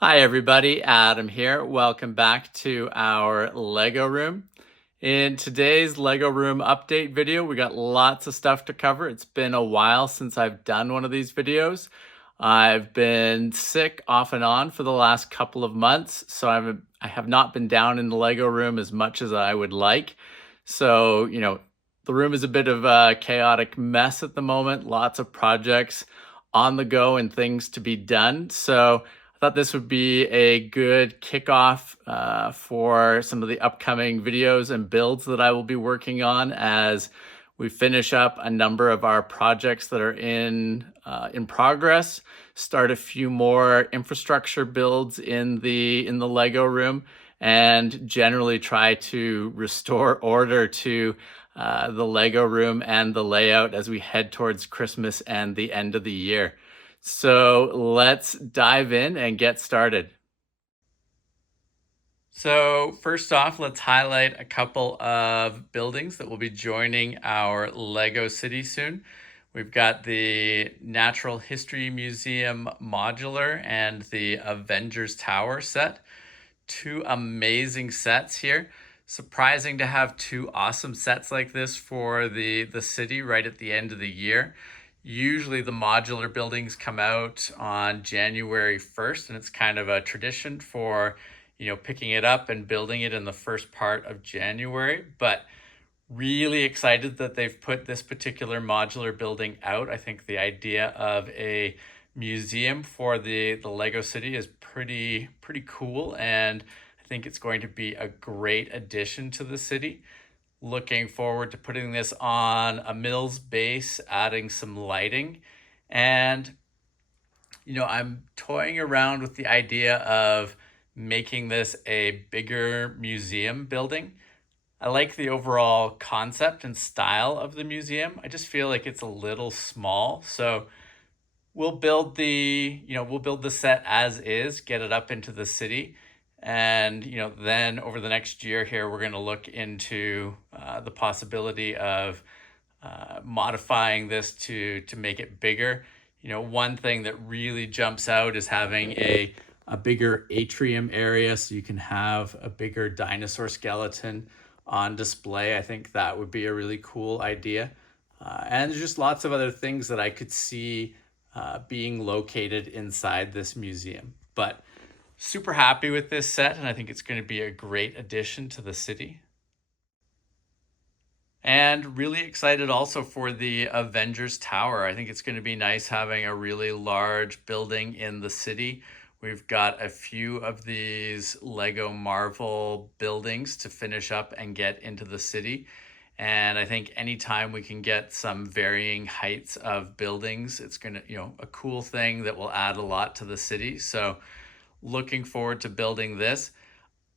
Hi everybody, Adam here. Welcome back to our Lego room. In today's Lego room update video, we got lots of stuff to cover. It's been a while since I've done one of these videos. I've been sick off and on for the last couple of months, so I have not been down in the Lego room as much as I would like. So, the room is a bit of a chaotic mess at the moment, lots of projects on the go and things to be done. So, I thought this would be a good kickoff for some of the upcoming videos and builds that I will be working on as we finish up a number of our projects that are in progress. Start a few more infrastructure builds in the Lego room, and generally try to restore order to the Lego room and the layout as we head towards Christmas and the end of the year. So let's dive in and get started. So first off, let's highlight a couple of buildings that will be joining our Lego City soon. We've got the Natural History Museum modular and the Avengers Tower set. Two amazing sets here. Surprising to have two awesome sets like this for the city right at the end of the year. Usually the modular buildings come out on January 1st, and it's kind of a tradition for, picking it up and building it in the first part of January. But really excited that they've put this particular modular building out. I think the idea of a museum for the Lego City is pretty cool, and I think it's going to be a great addition to the city. Looking forward to putting this on a Mills base, adding some lighting. And, I'm toying around with the idea of making this a bigger museum building. I like the overall concept and style of the museum. I just feel like it's a little small. So we'll build the set as is, get it up into the city. And, then over the next year here, we're going to look into the possibility of modifying this to make it bigger. One thing that really jumps out is having a bigger atrium area so you can have a bigger dinosaur skeleton on display. I think that would be a really cool idea. And there's just lots of other things that I could see being located inside this museum. But super happy with this set, and I think it's going to be a great addition to the city. And really excited also for the Avengers Tower. I think it's going to be nice having a really large building in the city. We've got a few of these Lego Marvel buildings to finish up and get into the city. And I think anytime we can get some varying heights of buildings, it's going to, a cool thing that will add a lot to the city. So looking forward to building this.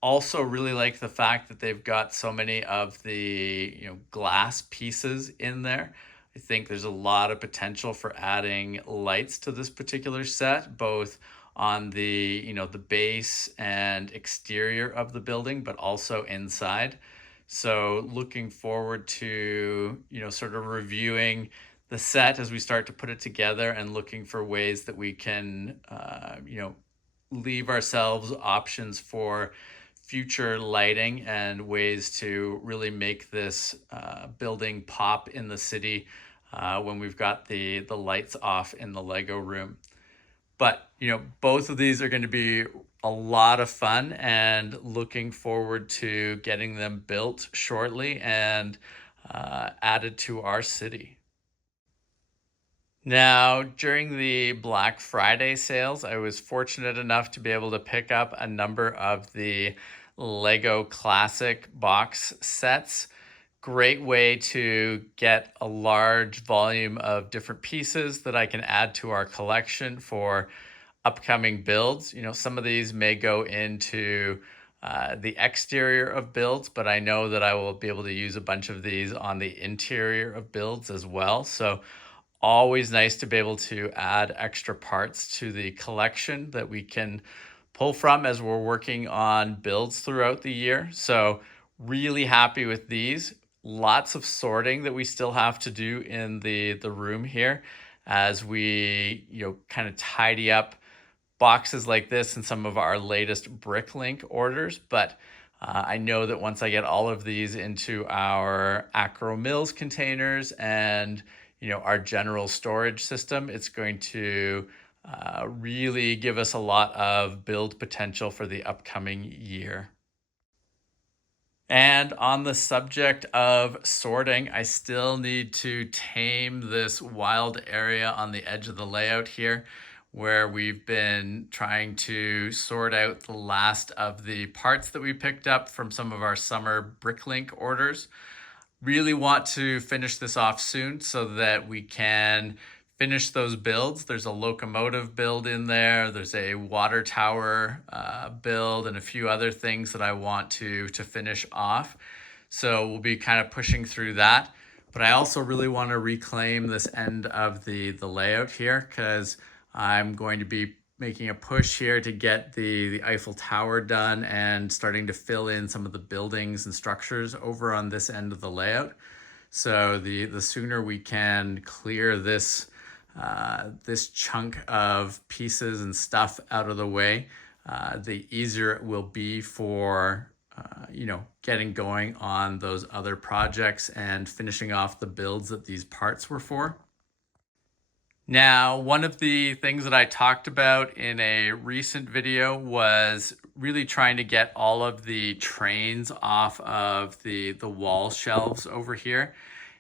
Also really like the fact that they've got so many of the glass pieces in there. I think there's a lot of potential for adding lights to this particular set, both on the base and exterior of the building, but also inside. So looking forward to sort of reviewing the set as we start to put it together, and looking for ways that we can leave ourselves options for future lighting and ways to really make this building pop in the city when we've got the lights off in the Lego room. But both of these are going to be a lot of fun, and looking forward to getting them built shortly and added to our city. Now, during the Black Friday sales, I was fortunate enough to be able to pick up a number of the Lego Classic box sets. Great way to get a large volume of different pieces that I can add to our collection for upcoming builds. Some of these may go into the exterior of builds, but I know that I will be able to use a bunch of these on the interior of builds as well. So always nice to be able to add extra parts to the collection that we can pull from as we're working on builds throughout the year. So really happy with these. Lots of sorting that we still have to do in the room here as we kind of tidy up boxes like this in some of our latest Bricklink orders, but I know that once I get all of these into our Acro Mills containers and our general storage system, it's going to really give us a lot of build potential for the upcoming year. And on the subject of sorting, I still need to tame this wild area on the edge of the layout here, where we've been trying to sort out the last of the parts that we picked up from some of our summer Bricklink orders. Really want to finish this off soon so that we can finish those builds. There's a locomotive build in there. There's a water tower build and a few other things that I want to finish off. So we'll be kind of pushing through that. But I also really want to reclaim this end of the layout here, because I'm going to be making a push here to get the Eiffel Tower done and starting to fill in some of the buildings and structures over on this end of the layout. So the sooner we can clear this chunk of pieces and stuff out of the way, the easier it will be for getting going on those other projects and finishing off the builds that these parts were for. Now, one of the things that I talked about in a recent video was really trying to get all of the trains off of the wall shelves over here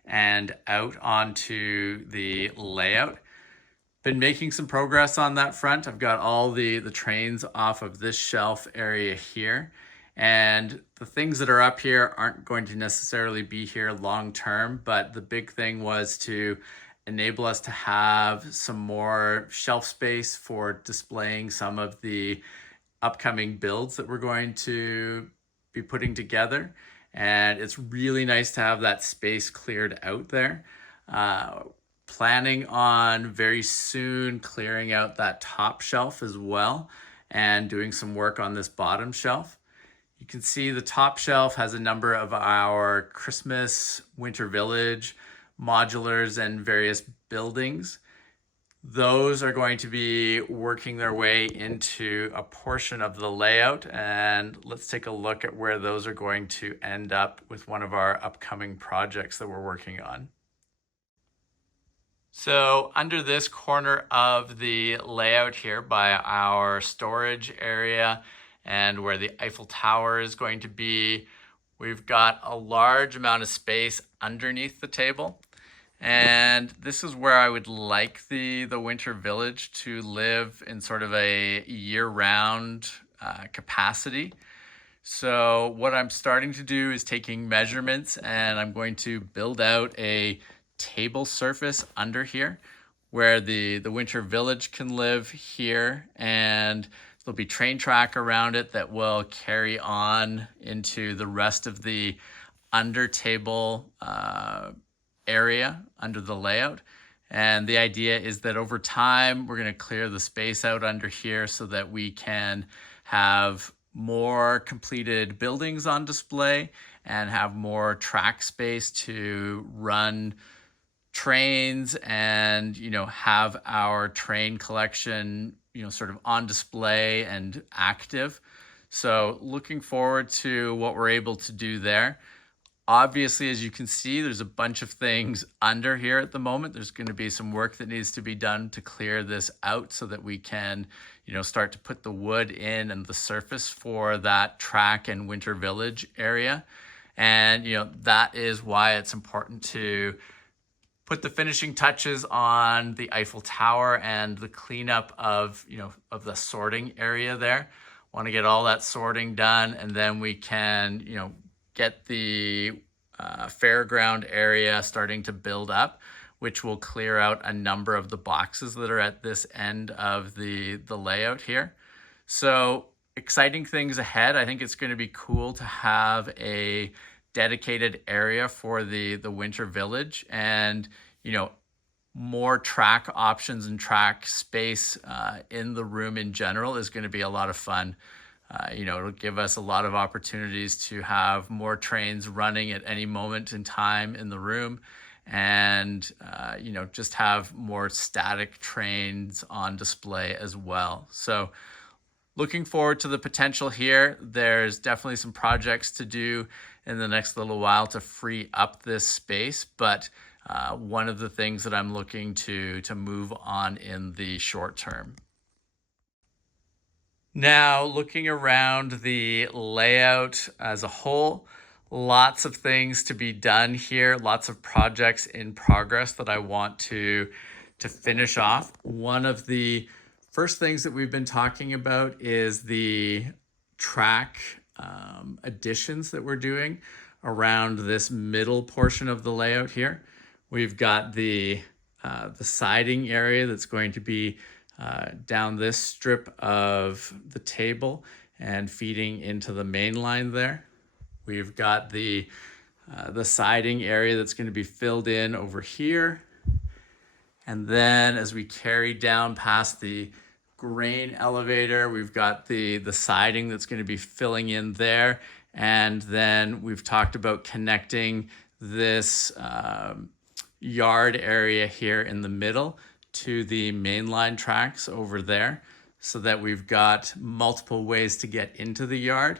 and out onto the layout. Been making some progress on that front. I've got all the trains off of this shelf area here. And the things that are up here aren't going to necessarily be here long term, but the big thing was to enable us to have some more shelf space for displaying some of the upcoming builds that we're going to be putting together. And it's really nice to have that space cleared out there. Planning on very soon clearing out that top shelf as well and doing some work on this bottom shelf. You can see the top shelf has a number of our Christmas Winter Village modulars and various buildings. Those are going to be working their way into a portion of the layout, and let's take a look at where those are going to end up with one of our upcoming projects that we're working on. So under this corner of the layout here by our storage area and where the Eiffel Tower is going to be, we've got a large amount of space underneath the table. And this is where I would like the Winter Village to live in sort of a year-round capacity. So what I'm starting to do is taking measurements, and I'm going to build out a table surface under here where the Winter Village can live here, and there'll be train track around it that will carry on into the rest of the under table area under the layout. And the idea is that over time, we're going to clear the space out under here so that we can have more completed buildings on display and have more track space to run trains and, have our train collection, sort of on display and active. So looking forward to what we're able to do there. Obviously, as you can see, there's a bunch of things under here at the moment. There's going to be some work that needs to be done to clear this out so that we can, start to put the wood in and the surface for that track and Winter Village area. And, that is why it's important to put the finishing touches on the Eiffel Tower and the cleanup of, of the sorting area there. Want to get all that sorting done, and then we can, get the fairground area starting to build up, which will clear out a number of the boxes that are at this end of the layout here. So exciting things ahead. I think it's going to be cool to have a dedicated area for the Winter Village, and more track options and track space in the room in general is going to be a lot of fun. It'll give us a lot of opportunities to have more trains running at any moment in time in the room, and just have more static trains on display as well. So looking forward to the potential here. There's definitely some projects to do in the next little while to free up this space, but one of the things that I'm looking to move on in the short term. Now, looking around the layout as a whole, lots of things to be done here, lots of projects in progress that I want to finish off. One of the first things that we've been talking about is the track additions that we're doing around this middle portion of the layout here. We've got the siding area that's going to be down this strip of the table and feeding into the main line there. We've got the siding area that's going to be filled in over here. And then as we carry down past the grain elevator, we've got the siding that's going to be filling in there. And then we've talked about connecting this yard area here in the middle to the mainline tracks over there, so that we've got multiple ways to get into the yard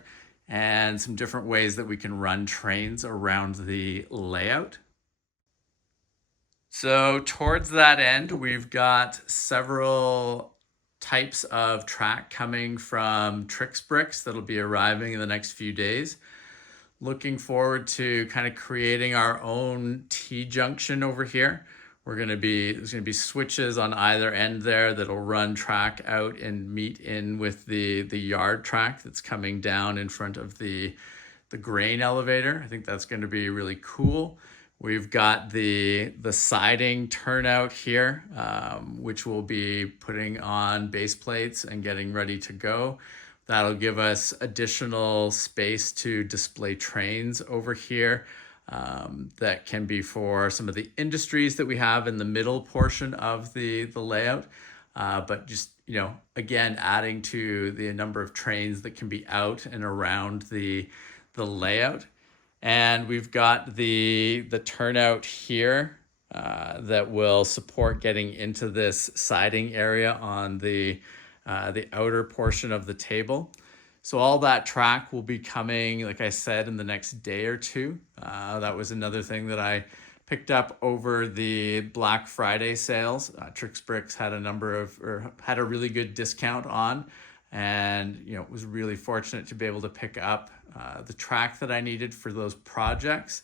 and some different ways that we can run trains around the layout. So towards that end, we've got several types of track coming from Trix Bricks that'll be arriving in the next few days. Looking forward to kind of creating our own T-junction over here. There's going to be switches on either end there that'll run track out and meet in with the yard track that's coming down in front of the grain elevator. I think that's going to be really cool. We've got the siding turnout here, which we'll be putting on base plates and getting ready to go. That'll give us additional space to display trains over here. That can be for some of the industries that we have in the middle portion of the layout, but just, again, adding to the number of trains that can be out and around the layout. And we've got the turnout here that will support getting into this siding area on the outer portion of the table. So all that track will be coming, like I said, in the next day or two. That was another thing that I picked up over the Black Friday sales. Trix Bricks had had a really good discount on, and was really fortunate to be able to pick up the track that I needed for those projects.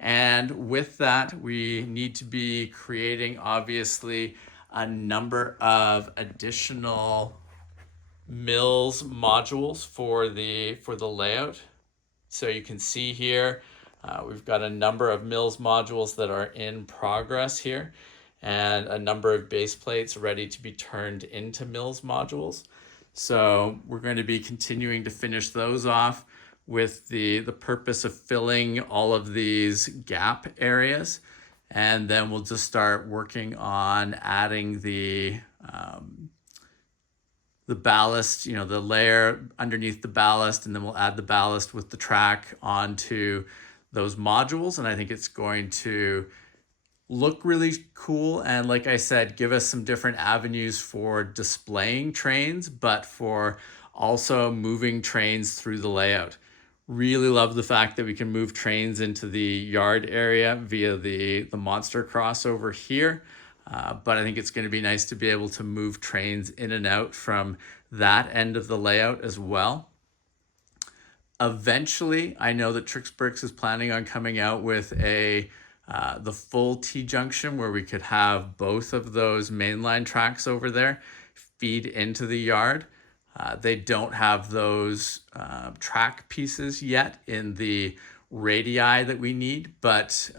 And with that, we need to be creating, obviously, a number of additional mills modules for the layout. So you can see here, we've got a number of mills modules that are in progress here, and a number of base plates ready to be turned into mills modules. So we're going to be continuing to finish those off with the purpose of filling all of these gap areas. And then we'll just start working on adding the ballast, the layer underneath the ballast, and then we'll add the ballast with the track onto those modules. And I think it's going to look really cool. And like I said, give us some different avenues for displaying trains, but for also moving trains through the layout. Really love the fact that we can move trains into the yard area via the monster crossover here. But I think it's going to be nice to be able to move trains in and out from that end of the layout as well. Eventually, I know that Trix Bricks is planning on coming out with the full T-junction where we could have both of those mainline tracks over there feed into the yard. They don't have those track pieces yet in the radii that we need, but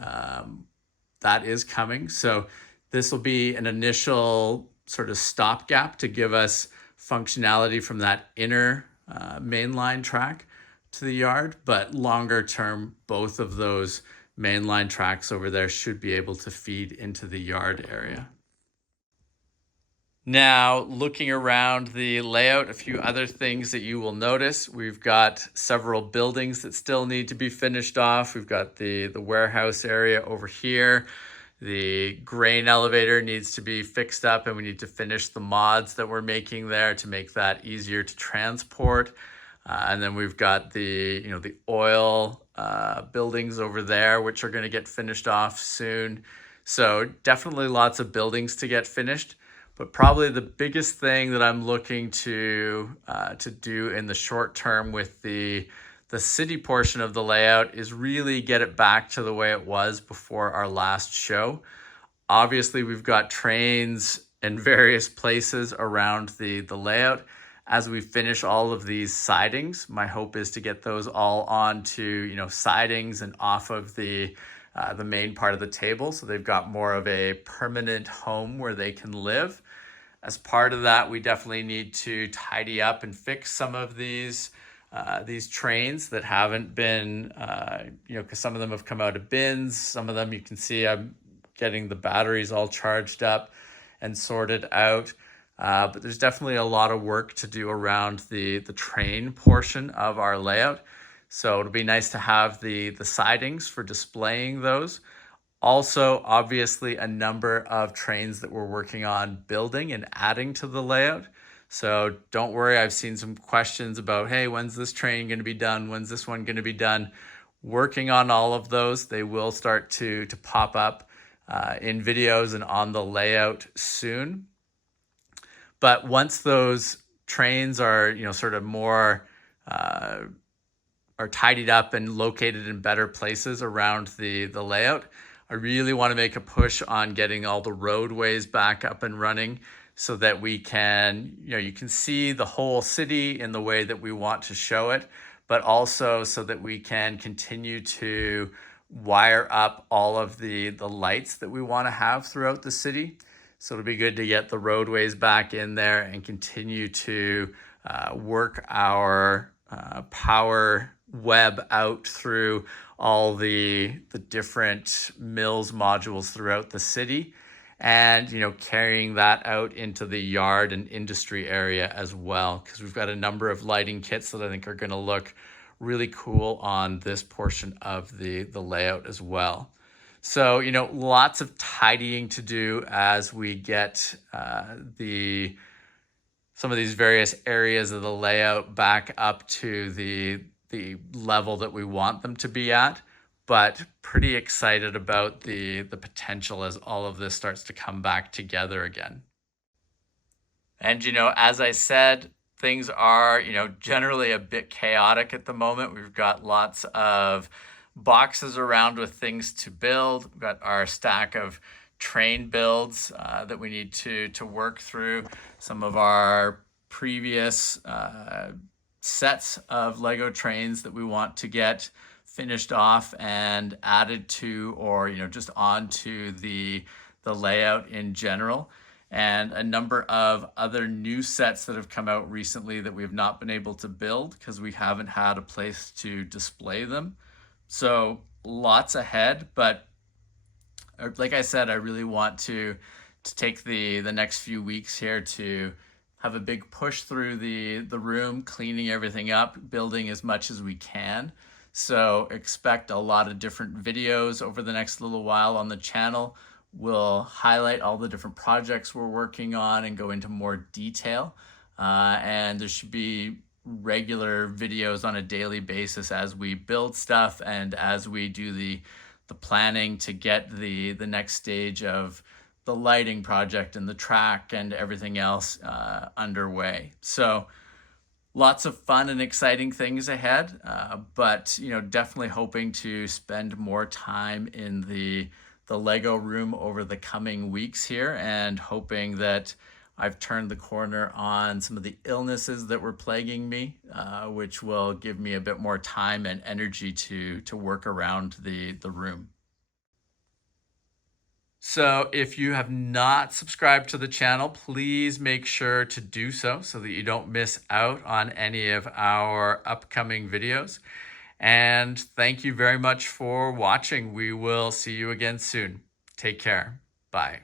that is coming. So this will be an initial sort of stopgap to give us functionality from that inner mainline track to the yard, but longer term, both of those mainline tracks over there should be able to feed into the yard area. Now, looking around the layout, a few other things that you will notice. We've got several buildings that still need to be finished off. We've got the warehouse area over here. The grain elevator needs to be fixed up, and we need to finish the mods that we're making there to make that easier to transport. And then we've got the, the oil buildings over there, which are going to get finished off soon. So definitely lots of buildings to get finished. But probably the biggest thing that I'm looking to do in the short term with the city portion of the layout is really get it back to the way it was before our last show. Obviously, we've got trains in various places around the layout. As we finish all of these sidings, my hope is to get those all onto, sidings and off of the main part of the table, so they've got more of a permanent home where they can live. As part of that, we definitely need to tidy up and fix some of these trains that haven't been, because some of them have come out of bins. Some of them you can see I'm getting the batteries all charged up and sorted out. But there's definitely a lot of work to do around the train portion of our layout. So it'll be nice to have the sidings for displaying those. Also, obviously, a number of trains that we're working on building and adding to the layout. So don't worry, I've seen some questions about, hey, when's this train going to be done? When's this one going to be done? Working on all of those. They will start to pop up in videos and on the layout soon. But once those trains are, sort of more are tidied up and located in better places around the layout, I really want to make a push on getting all the roadways back up and running, so that we can, you can see the whole city in the way that we want to show it, but also so that we can continue to wire up all of the lights that we want to have throughout the city. So it'll be good to get the roadways back in there and continue to work our power web out through all the different mills modules throughout the city, and carrying that out into the yard and industry area as well, because we've got a number of lighting kits that I think are going to look really cool on this portion of the layout as well. So lots of tidying to do as we get some of these various areas of the layout back up to the level that we want them to be at. But pretty excited about the potential as all of this starts to come back together again. And, as I said, things are, generally a bit chaotic at the moment. We've got lots of boxes around with things to build. We've got our stack of train builds that we need to work through. Some of our previous sets of Lego trains that we want to get finished off and added to, or just onto the layout in general, and a number of other new sets that have come out recently that we have not been able to build because we haven't had a place to display them. So lots ahead, but like I said, I really want to take the next few weeks here to have a big push through the room, cleaning everything up, building as much as we can. So expect a lot of different videos over the next little while on the channel. We'll highlight all the different projects we're working on and go into more detail. And there should be regular videos on a daily basis as we build stuff and as we do the planning to get the next stage of the lighting project and the track and everything else underway. So lots of fun and exciting things ahead, but definitely hoping to spend more time in the Lego room over the coming weeks here, and hoping that I've turned the corner on some of the illnesses that were plaguing me, which will give me a bit more time and energy to work around the room. So if you have not subscribed to the channel, please make sure to do so that you don't miss out on any of our upcoming videos. And thank you very much for watching. We will see you again soon. Take care. Bye.